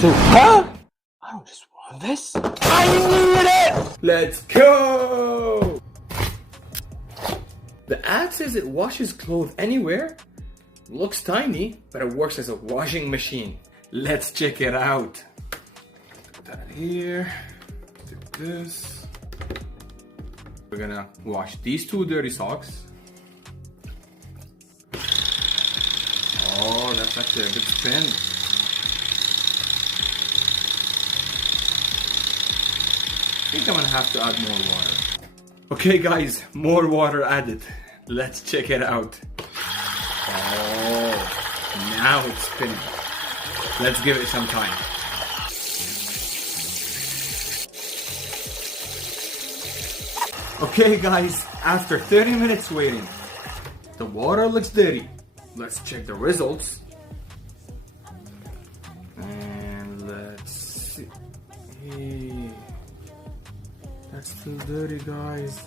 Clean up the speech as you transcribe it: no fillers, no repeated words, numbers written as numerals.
So, huh? I don't just want this. I need it! Let's go! The ad says it washes clothes anywhere. Looks tiny, but it works as a washing machine. Let's check it out. Put that here. Take this. We're gonna wash these two dirty socks. Oh, that's actually a good spin. I think I'm gonna have to add more water. Okay guys, more water added. Let's check it out. Oh, now it's spinning. Let's give it some time. Okay guys, after 30 minutes waiting, the water looks dirty. Let's check the results. And let's see. Hey, that's still dirty, guys.